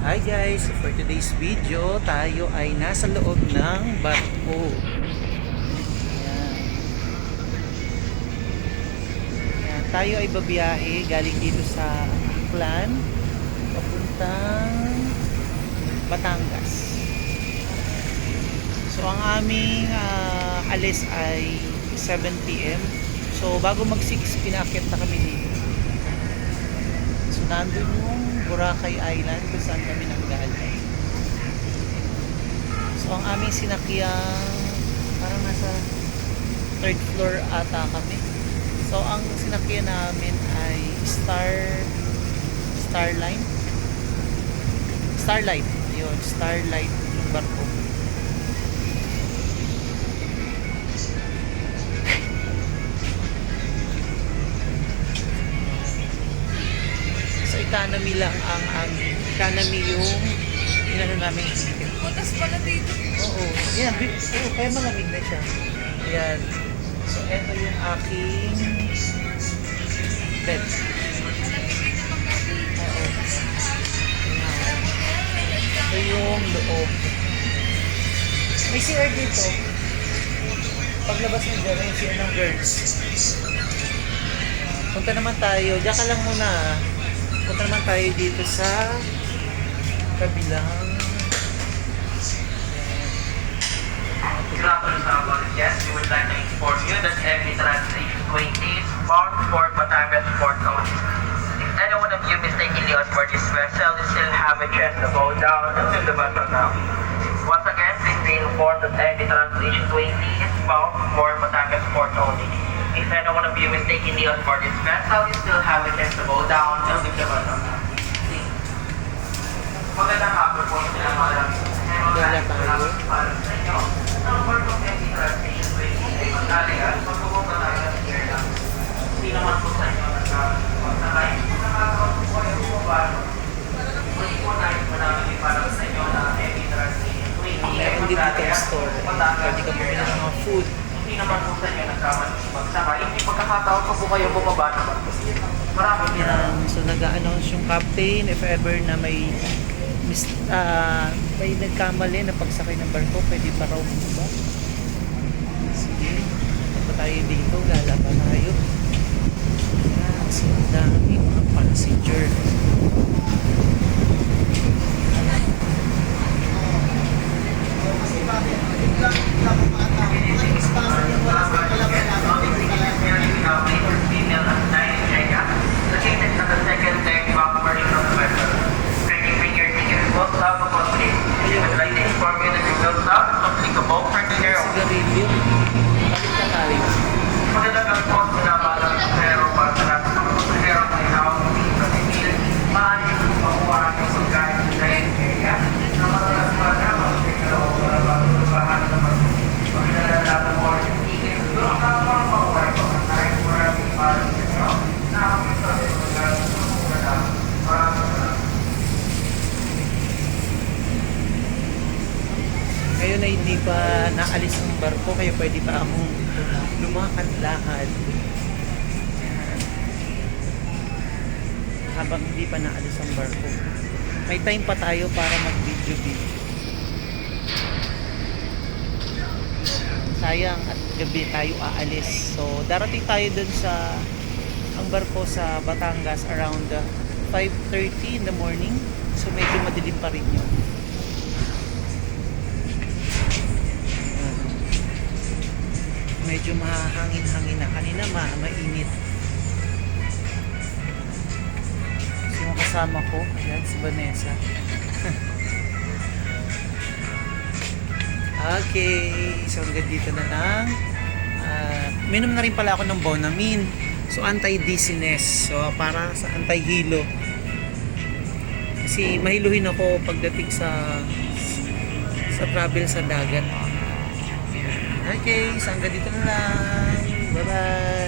Hi guys, for today's video, tayo ay nasa loob ng barko. Ayan. Ayan, tayo ay babiyahe galing dito sa Aklan papuntang Batangas. So ang aming ah, alis ay 7pm. So bago mag 6, pinakit na kami dito. So nandun yung Boracay Island kung saan kami nanggaling. So ang aming sinakyang parang nasa third floor ata kami. So ang sinakyan namin ay Star Starline. Starlight. Yun, Starlight yung barko. Economy lang ang ang economy yung inano namin. Butas pala dito. Oo. Yan, oo, kaya malamig na siya. Ayan. So eto yung aking bed. Oo. Ito yung loob. May CR dito. Paglabas mo dyan, yung CR ng girls. Punta naman tayo. Diyan ka lang muna. Ah. Punta naman tayo dito sa kabilang. Yes, would like to inform you that every translation 20 is bound for Batangas Port. If any one of you this you still have a chance to down. Once again, please be informed that every translation 20 is bound for Batangas Port only. If any one of you mistakenly on board this vessel, you still have a chance to go down until the vessel now. Magandang hapon po sa mga Wala tayo. para sa inyo. Ang barko ng translation 20 ay mag-alian pagkukuha tayo ng share lang. Hindi naman po sa inyo nagkakasakay. Kung nakakaroon po kayo bumaba, pwede po namin po namin para sa inyo na heavy translation 20 ay Meron din dito mag-alian ang store. Batangas Pwede ka bumili ng mga food. Hindi naman po sa inyo nagkamagsakay. Hindi pagkakataon pa po kayo bumaba ng barko. Maraming Yan. So nag-announce yung captain if ever na may mis ah, may nagkamali na pagsakay ng barko, pwede pa raw bumaba. Sige. Punta tayo dito, lalaba tayo. Yan. So dami mga passenger. Located sa the second deck back portion of the vessel. Ready bring your ticket will stop upon please. We would like to inform you that your will stop is applicable for dinner only. Sigarilyo. Balik na tayo. Magandang gabi po sa nabalang pasahero para sa lahat ng mga pasahero may hawak ng ticket sa ticket. Maaari niyo po makuha ang isang guide sa dining area na madalas pa na magkikalaw para bago sa bahan naman. Pag nalalatan mo ang ticket, doon ka pa makuha ito. Kahit maraming para sa inyo, nakakita sa mga mga Maraming salamat. Ay hindi pa naalis ang barko, kaya pwede pa akong lumakad-lakad. Habang hindi pa naalis ang barko. May time pa tayo para mag-video-video. Sayang at gabi tayo aalis. So, darating tayo dun sa ang barko sa Batangas around uh, 5.30 in the morning. So, medyo madilim pa rin yun. Medyo mahangin-hangin na. Kanina ma mainit. Yung kasama ko, ayan, si Vanessa. okay, so hanggang dito na lang. Ah, minom na rin pala ako ng Bonamine. So, anti-dizziness. So, para sa anti-hilo. Kasi mahiluhin ako pagdating sa sa travel sa dagat. Okay, hanggang dito na lang. Bye-bye.